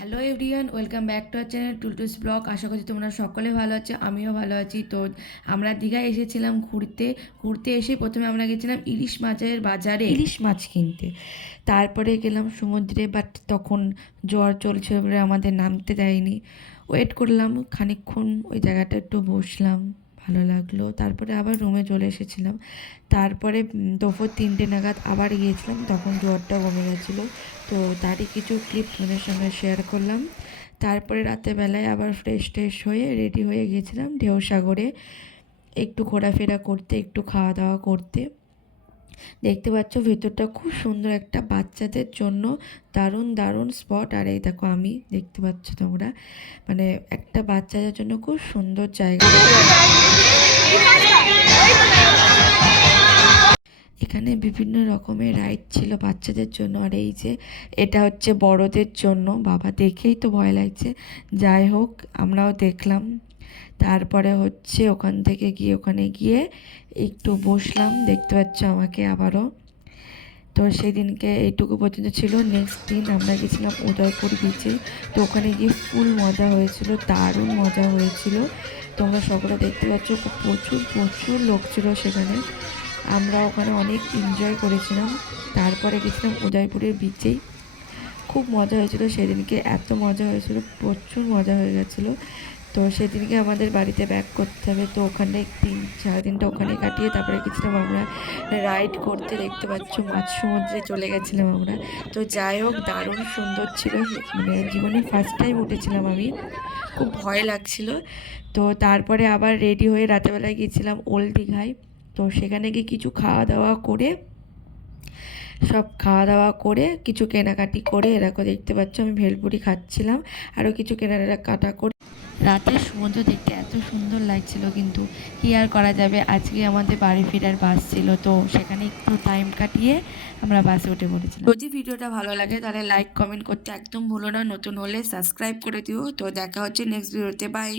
Hello everyone, welcome back to our channel Tultus blog. আশা করছি তোমরা সকলে ভালো আছো, আমিও ভালো আছি। তো আমরা দীঘায় এসেছিলাম ঘুরতে ঘুরতে এসে প্রথমে আমরা গেছিলাম ইলিশ মাছের বাজারে ইলিশ মাছ কিনতে। তারপরে গেলাম সমুদ্রে, বাট তখন জ্বর চলছিল বলে আমাদের নামতে দেয়নি। ওয়েট করলাম খানিকক্ষণ, ওই জায়গাটা একটু বসলাম, ভালো লাগলো। তারপরে আবার রুমে চলে এসেছিলাম। তারপরে দুপুর 3টে নাগাদ আবার গিয়েছিলাম, তখন জ্বরটা কমে গেছিলো। তো তারই কিছু ক্লিপ তোমাদের সঙ্গে শেয়ার করলাম। তারপরে রাতেরবেলায় আবার ফ্রেশ ট্রেশ হয়ে রেডি হয়ে গেছিলাম ঢেউসাগরে একটু ঘোরাফেরা করতে, একটু খাওয়া দাওয়া করতে। দেখতে পাচ্ছ ভেতরটা খুব সুন্দর, একটা বাচ্চাদের জন্য দারুণ দারুণ স্পট। আর এই দেখো আমি, দেখতে পাচ্ছ তোমরা, মানে একটা বাচ্চাদের জন্য খুব সুন্দর জায়গা। এখানে বিভিন্ন রকমের রাইড ছিল বাচ্চাদের জন্য, আর এই যে এটা হচ্ছে বড়দের জন্য। বাবা, দেখেই তো ভয় লাগছে। যাই হোক, আমরাও দেখলাম। তারপরে হচ্ছে ওখান থেকে গিয়ে ওখানে গিয়ে একটু বসলাম, দেখতে পাচ্ছ আমাকে আবারও। তো সেই দিনকে এইটুকু পর্যন্ত ছিল। নেক্সট দিন আমরা গেছিলাম উদয়পুর বিচে। তো ওখানে গিয়ে ফুল মজা হয়েছিল, দারুণ মজা হয়েছিল। তোমরা সকলে দেখতে পাচ্ছ প্রচুর প্রচুর লোক ছিল সেখানে। আমরা ওখানে অনেক এনজয় করেছিলাম। তারপরে গেছিলাম উদয়পুরের বিচেই, খুব মজা হয়েছিল সেদিনকে, এত মজা হয়েছিল, প্রচুর মজা হয়ে গেছিলো। তো সেদিনকে আমাদের বাড়িতে ব্যাক করতে হবে। তো ওখানে সারাদিনটা ওখানে কাটিয়ে তারপরে গেছিলাম আমরা রাইড করতে। দেখতে পাচ্ছ মাঝ সমুদ্রে চলে গেছিলাম আমরা। তো যাই হোক, দারুণ সুন্দর ছিল, মানে জীবনে ফার্স্ট টাইম উঠেছিলাম আমি, খুব ভয় লাগছিল। তো তারপরে আবার রেডি হয়ে রাতেরবেলায় গিয়েছিলাম ওল্ড দীঘায়। তো সেখানে গিয়ে কিছু খাওয়া দাওয়া করে, সব খাওয়া দাওয়া করে কিছু কেনাকাটি করে, এরকম দেখতে পাচ্ছ আমি ভেলপুরি খাচ্ছিলাম, আরও কিছু কেনাকাটা করে। রাতের সমুদ্র দেখতে এত সুন্দর লাগছিল, কিন্তু কী আর করা যাবে, আজকে আমাদের বাড়ি ফেরার বাস ছিল। তো সেখানে একটু টাইম কাটিয়ে আমরা বাসে উঠে পড়েছিলাম। যদি ভিডিওটা ভালো লাগে তাহলে লাইক কমেন্ট করতে একদম ভুলো না, নতুন হলে সাবস্ক্রাইব করে দিও। তো দেখা হচ্ছে নেক্সট ভিডিওতে, বাই।